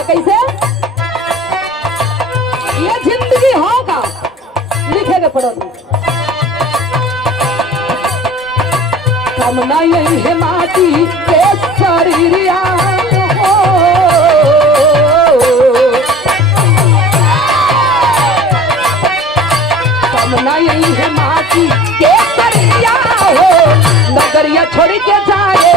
बा कैसे ये जिंदगी होगा लिखे के पड़ो तमना यही है माटी के शरीरिया हो तमना यही है माटी के शरीरिया हो नगरिया छोड़ के जाए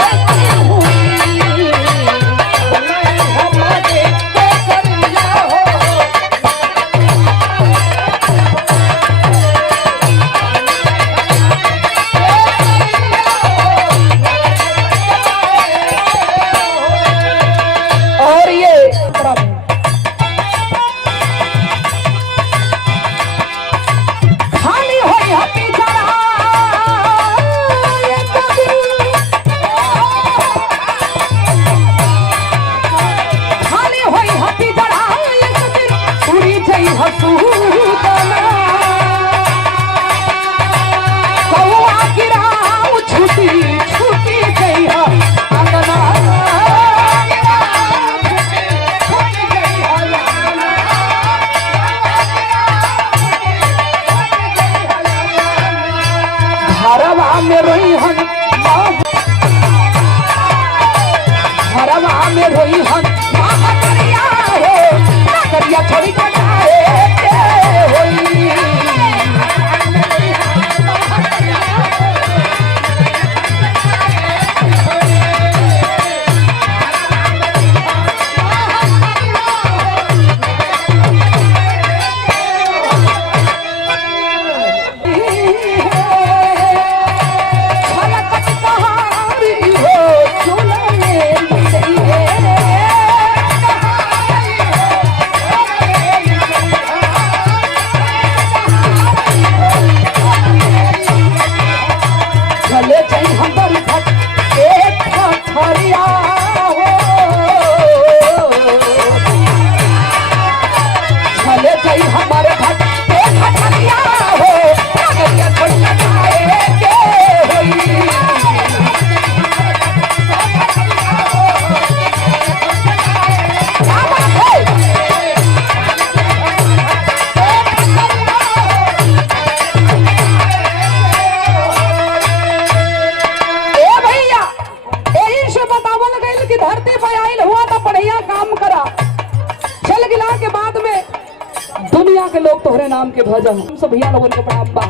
के लोग तोहरे नाम के भजन हम सब भैया लोगन के प्रणाम बा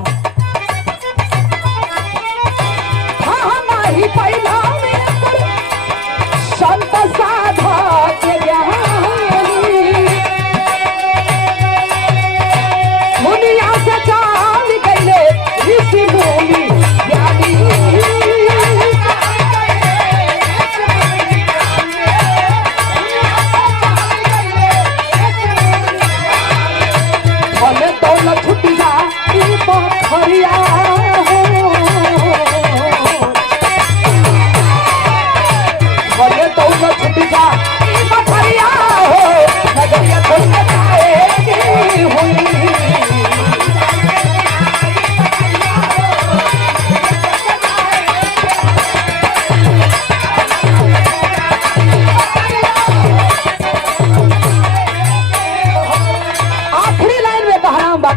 हाँ नाही पहिला संत साधा के मुनिया से चाल गईले ऋषि मुनि ज्ञानी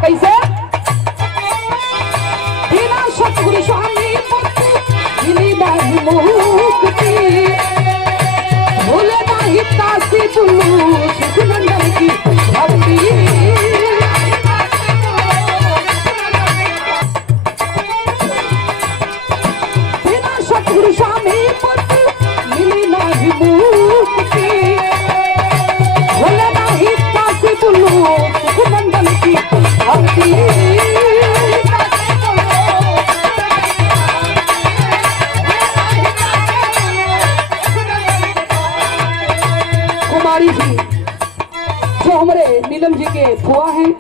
कैसे बिना सतगुरु स्वामी मिली नहीं मुक्ति भूले नहीं काशी बुल्लू सुखनंदन की भक्ति बिना सतगुरु स्वामी मिली नहीं मुक्ति भूले नहीं काशी बुल्लू सुखनंदन की कुमारी जी जो हमारे नीलम जी के फुआ हैं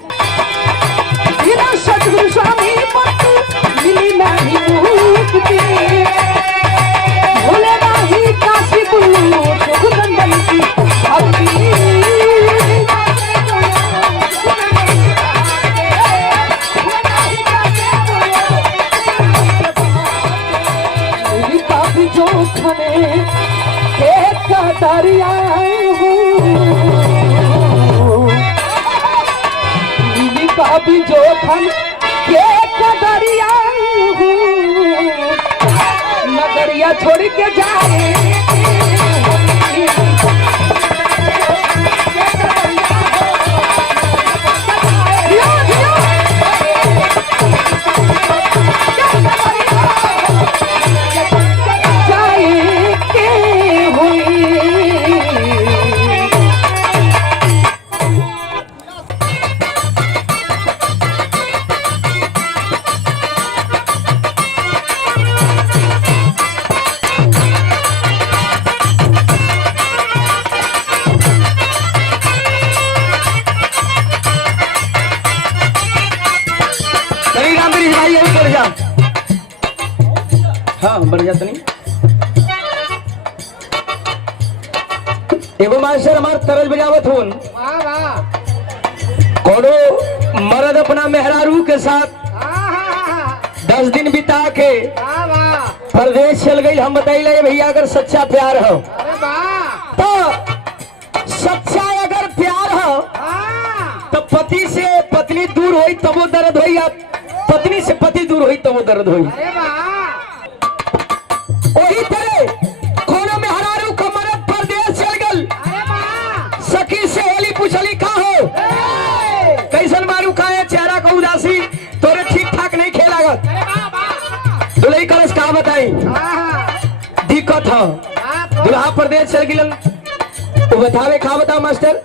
बिना सतगुरु स्वामी मिली नहीं मुक्ति भूले नहीं काशी बुल्लू सुखनंदन की भक्ति जो खने एक दरिया हूँ अभी जोखन के कदरिया नगरिया छोड़ के जाए हाँ बढ़ जाता नहीं। एगो मास्टर हमार तरज बजावत हुन कोनो मर्द अपना मेहरारू के साथ 10 दिन बिता के परदेश चल गई। हम बताइए भैया अगर सच्चा प्यार हो तो सच्चा अगर प्यार हो तो पति से पत्नी दूर हुई तब वो दर्द हुई या पत्नी से पति दूर हुई तब वो दर्द हुई। वही तरह कोनो में हरारू को मरद परदेश चल गल सखी से होली पूछली का हो कैसन मारू का है चेहरा को उदासी तोरे ठीक ठाक नहीं खेलागत दुल्ही कलश का बताई दिक्कत हो दुल्हा परदेश चल गिलन वो बतावे का बताओ मास्टर।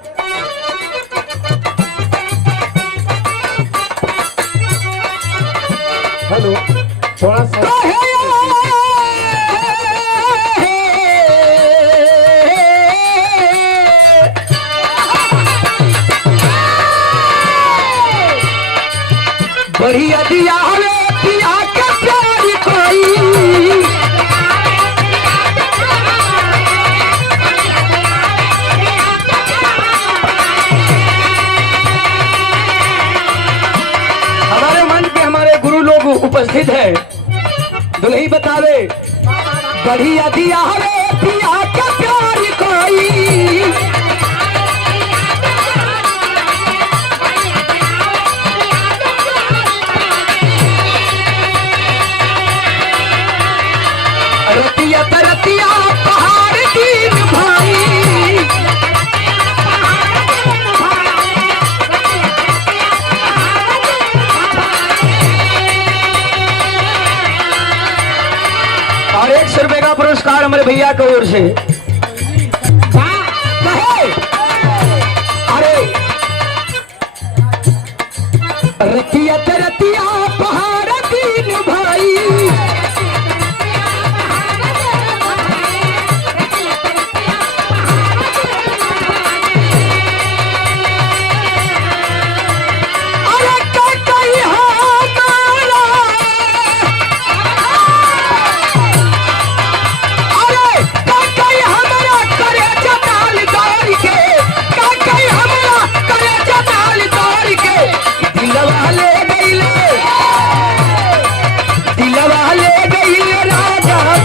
हेलो थोड़ा सा बढ़िया दिया पिया के प्यारी कोई हमारे मन के हमारे गुरु लोग उपस्थित है दुल्ही बतावे बढ़िया दिया पिया के प्यारी कोई रतिया तरतिया पहाड़ दीन भाई और 100 रुपए का पुरस्कार हमारे भैया की ओर से। अरे रतिया तरतिया पहाड़ दीन भाई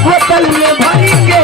बोतल में भर के